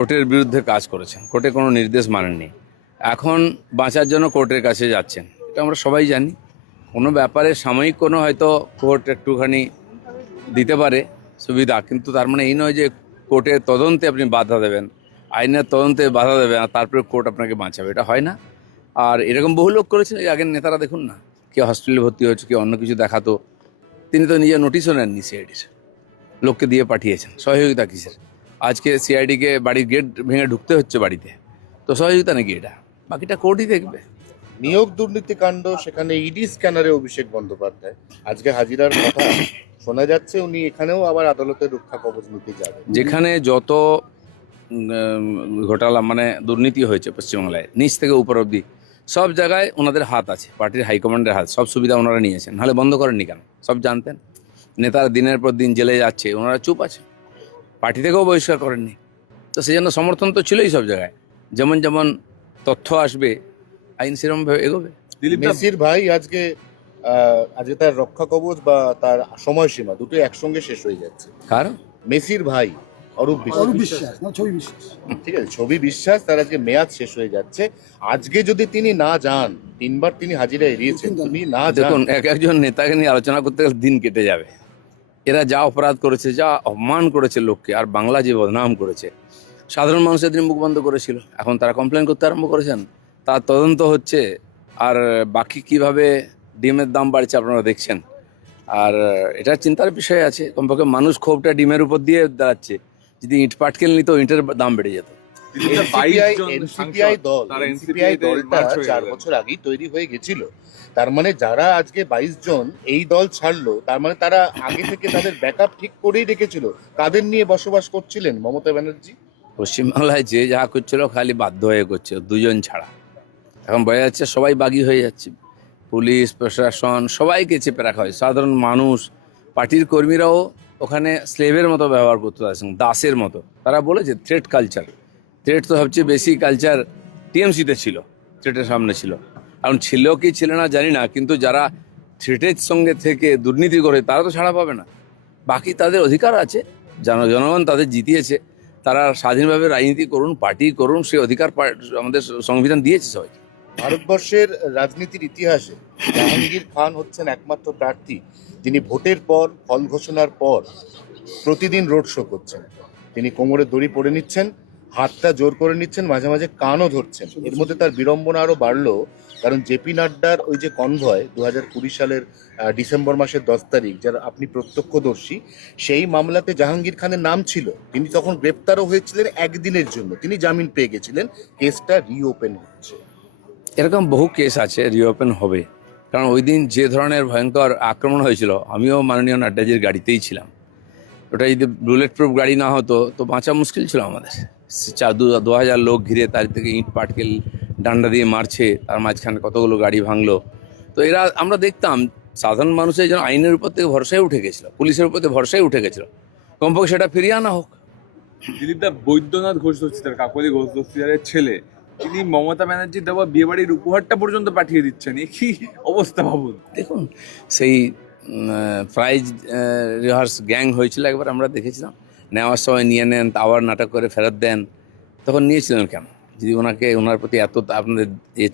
কোর্টের বিরুদ্ধে কাজ করেছেন, কোর্টে কোনো নির্দেশ মানেননি, এখন বাঁচার জন্য কোর্টের কাছে যাচ্ছেন। এটা আমরা সবাই জানি। কোনো ব্যাপারে সাময়িক কোনো হয়তো কোর্ট একটুখানি দিতে পারে সুবিধা, কিন্তু তার মানে এই নয় যে কোর্টের তদন্তে আপনি বাধা দেবেন, আইনের তদন্তে বাধা দেবেন আর তারপরে কোর্ট আপনাকে বাঁচাবে, এটা হয় না। আর এরকম বহু লোক করেছেন, এই আগের নেতারা দেখুন না, কেউ হসপিটালে ভর্তি হয়েছে, কেউ অন্য কিছু দেখাতো, তিনি তো নিজের নোটিশও নেননি, সিআইডির লোককে দিয়ে পাঠিয়েছেন। সহযোগিতা কিসের? আজকে সিআইডিকে বাড়ির গেট ভেঙে ঢুকতে হচ্ছে বাড়িতে, তো সহযোগিতা নাকি এটা? বাকিটা কোর্টই দেখবে। নিয়োগ দুর্নীতিকাণ্ড, সেখানে ইডি স্ক্যানারে অভিষেক বন্দ্যোপাধ্যায় আজকে হাজিরার কথা শোনা যাচ্ছে, উনি এখানেও আবার আদালতে রক্ষা কবচ নিতে যাবেন। যেখানে যত ঘোটালা মানে দুর্নীতি হয়েছে পশ্চিমবাংলায় নিচ থেকে উপর অবধি, সব জায়গায় ওনাদের হাত আছে, পার্টির হাইকমান্ডের হাত, সব সুবিধা ওনারা নিয়েছেন, নাহলে বন্ধ করেননি কেন? সব জানতেন। নেতারা দিনের পর দিন জেলে যাচ্ছে, ওনারা চুপ আছে, পার্টি থেকেও বহিষ্কার করেননি। তো সেই জন্য সমর্থন তো ছিলই সব জায়গায়, যেমন যেমন তথ্য আসবে আইন সেরকমভাবে এগোবে। মেসির ভাই আজকে আজকে তার রক্ষা কবচ বা তার সময়সীমা দুটো একসঙ্গে শেষ হয়ে যাচ্ছে। কারণ মেসির ভাই অরূপ বিশ্বাস, ঠিক আছে, ছবি বিশ্বাস, তার আজকে মেয়াদ শেষ হয়ে যাচ্ছে। আজকে যদি তিনি না যান, তিনবার তিনি হাজিরা এড়িয়েছেন, তিনি না যান, দেখুন, একজন নেতাকে নিয়ে আলোচনা করতে গেলে দিন কেটে যাবে। এরা যা অপরাধ করেছে, যা অপমান করেছে লোককে, আর বাংলা যে বদনাম করেছে, সাধারণ মানুষের দিন মুখ বন্ধ করেছিল, এখন তারা কমপ্লেন করতে আরম্ভ করেছেন, তার তদন্ত হচ্ছে। আর বাকি কিভাবে ডিমের দাম বাড়ছে আপনারা দেখছেন। আর এটা চিন্তার বিষয় আছে, কমপক্ষে মানুষ ক্ষোভটা ডিমের উপর দিয়ে দাঁড়াচ্ছে। যদি ইট পাটকেল নিত, ইটের দাম বেড়ে যেত। এনসিপিআই দলটা 4 বছর আগেই তৈরি হয়ে গেছিল। তার মানে যারা আজকে 22 জন এই দল ছাড়লো, তার মানে তারা আগে থেকে তাদের ব্যাকআপ ঠিক করেই রেখেছিল। কাদের নিয়ে বসবাস করছিলেন মমতা ব্যানার্জি? পশ্চিমবাংলায় যে যা করছিল খালি বাধ্য হয়ে করছে, দুজন ছাড়া। এখন বোঝা যাচ্ছে সবাই বাগী হয়ে যাচ্ছে, পুলিশ প্রশাসন সবাইকে চেপে রাখা হয়। সাধারণ মানুষ, পার্টির কর্মীরাও ওখানে স্লেভের মতো ব্যবহার করতে পারছেন, দাসের মতো। তারা বলেছে থ্রেট কালচার, থ্রেট তো সবচেয়ে বেশি কালচার টিএমসিতে ছিল, থ্রেটের সামনে ছিল। এখন ছিল কি ছিল না জানি না, কিন্তু যারা থ্রেটের সঙ্গে থেকে দুর্নীতি করে তারা তো ছাড়া পাবে না। বাকি তাদের অধিকার আছে, জনগণ তাদের জিতিয়েছে, তারা স্বাধীনভাবে রাজনীতি করুন, পার্টি করুন, সেই অধিকার আমাদের সংবিধান দিয়েছে সবাইকে। ভারতবর্ষের রাজনীতির ইতিহাসে জাহাঙ্গীর খান হচ্ছেন একমাত্র প্রার্থী যিনি ভোটের পর, ফল ঘোষণার পর প্রতিদিন রোড শো করছেন। তিনি কোমরে দড়ি পরে নিচ্ছেন, হাতটা জোর করে নিচ্ছেন, মাঝে মাঝে কানও ধরছেন। এর মধ্যে তার বিড়ম্বনা আরো বাড়লো, কারণ জেপি নাড্ডার ওই যে কনভয় 2020 সালের ডিসেম্বর মাসের 10 তারিখ, যার আপনি প্রত্যক্ষদর্শী, সেই মামলাতে জাহাঙ্গীর খানের নাম ছিল। তিনি তখন গ্রেপ্তারও হয়েছিলেন একদিনের জন্য, তিনি জামিন পেয়ে গেছিলেন। কেসটা রিওপেন হচ্ছে। এরকম বহু কেস আছে, রিওপেন হবে। কারণ ওই দিন যে ধরনের ভয়ঙ্কর আক্রমণ হয়েছিল, আমিও মাননীয় নাড্ডাজির গাড়িতেই ছিলাম। ওটা যদি বুলেট প্রুফ গাড়ি না হতো তো বাঁচা মুশকিল ছিল আমাদের। 2000 লোক ঘিরে, তার থেকে ইট পাটকেল ডান্ডা দিয়ে মারছে, তার মাঝখানে কতগুলো গাড়ি ভাঙলো। তো এরা আমরা দেখতাম সাধারণ মানুষের যেন আইনের উপর থেকে ভরসায় উঠে গেছিলো, পুলিশের উপর থেকে ভরসায় উঠে গেছিলো। কমপক্ষে সেটা ফিরিয়ে আনা হোক। দিলীপদা, বৈদ্যনাথ ঘোষ দস্তিদার, কাকলি ঘোষ দস্তিদারের ছেলে, তিনি মমতা ব্যানার্জির দেওয়া বিয়েবাড়ির উপহারটা পর্যন্ত পাঠিয়ে দিচ্ছেন। এ কি অবস্থা ভাবুন। দেখুন, সেই প্রাইজ রিহার্স গ্যাং হয়েছিল একবার, আমরা দেখেছিলাম। নেওয়ার সময় নিয়ে নেন, আবার নাটক করে ফেরত দেন। তখন নিয়েছিলেন কেন? যদি ওনার প্রতি এত আপনাদের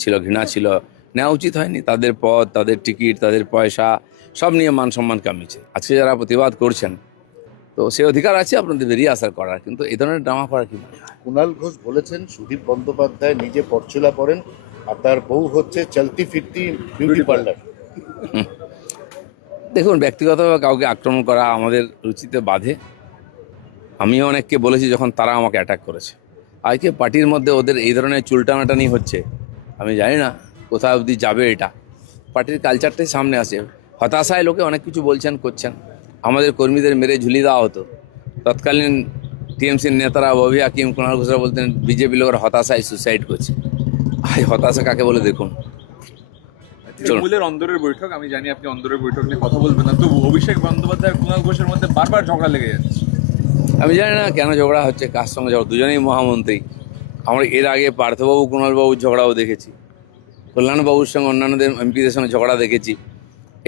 ছিল, ঘৃণা ছিল, নেওয়া উচিত হয়নি? তাদের পদ, তাদের টিকিট, তাদের পয়সা সব নিয়ে মান সম্মান কামিয়েছে। আজকে যারা প্রতিবাদ করছেন, তো সে অধিকার আছে আপনাদের বেরিয়ে আসার করার, কিন্তু এই ধরনের ড্রামা করা কি মনে হয়? কুণাল ঘোষ বলেছেন সুদীপ বন্দ্যোপাধ্যায় নিজে পরচুলা পরেন আর তার বউ হচ্ছে চলতি ফিরতি বিউটি পার্লার। দেখুন, ব্যক্তিগতভাবে কাউকে আক্রমণ করা আমাদের রুচিতে বাধে। আমিও অনেককে বলেছি যখন তারা আমাকে অ্যাটাক করেছে। আজকে পার্টির মধ্যে ওদের এই ধরনের চুলটানাটানি হচ্ছে, আমি জানি না কোথায় অবধি যাবে এটা। পার্টির কালচারটাই সামনে আসে, হতাশায় লোকে অনেক কিছু বলছেন, করছেন। আমাদের কর্মীদের মেরে ঝুলিয়ে দেওয়া হতো, তৎকালীন টিএমসির নেতারা ববি হাকিম, কুণাল ঘোষরা বলতেন বিজেপি লোকের হতাশায় সুসাইড করছে। আজ হতাশা কাকে বলে দেখুন। তৃণমূলের অন্দরের বৈঠক, আমি জানি আপনি অন্দরের বৈঠক নিয়ে কথা বলবেন না, তবু অভিষেক বন্দ্যোপাধ্যায় আর কুণাল ঘোষের মধ্যে বারবার ঝগড়া লেগে যাচ্ছে। আমি জানি না কেন ঝগড়া হচ্ছে, কার সঙ্গে ঝগড়া। দুজনেই মহামন্ত্রী। আমরা এর আগে পার্থবাবু কুণালবাবুর ঝগড়াও দেখেছি, কল্যাণবাবুর সঙ্গে অন্যান্যদের এমপিদের সঙ্গে ঝগড়া দেখেছি।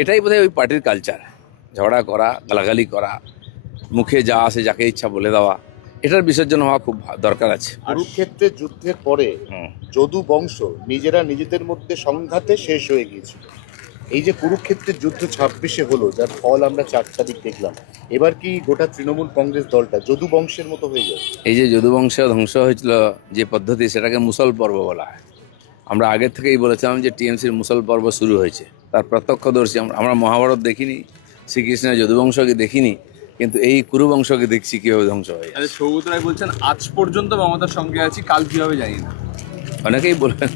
এটাই বোধহয় ওই পার্টির কালচার, ঝগড়া করা, গালাগালি করা, মুখে যা আসে যাকে ইচ্ছা বলে দেওয়া। এটার বিসর্জন হওয়া খুব দরকার আছে। কুরুক্ষেত্রের যুদ্ধের পরে হুম। যদু বংশ নিজেরা নিজেদের মধ্যে সংঘাতে শেষ হয়ে গিয়েছিল। এই যে কুরুক্ষেত্রের যুদ্ধ 26-এ হলো, যার ফল আমরা 4 তারিখ দেখলাম, এবার কি গোটা তৃণমূল কংগ্রেস দলটা যদু বংশের মতো হয়ে যাবে? এই যে যদুবংশ ধ্বংস হয়েছিল যে পদ্ধতি, সেটাকে মুসল পর্ব বলা হয়। আমরা আগে থেকেই বলেছিলাম যে টিএমসির মুসল পর্ব শুরু হয়েছে, তার প্রত্যক্ষদর্শী আমরা মহাভারত দেখিনি, শ্রীকৃষ্ণের যদুবংশকে দেখিনি, কিন্তু এই কুরুবংশকে দেখছি কীভাবে ধ্বংস হয়ে তাহলে যাচ্ছে। সৌগত রায় বলছেন আজ পর্যন্ত মমতার সঙ্গে আছি, কাল কিভাবে জানি না। অনেকেই বলেন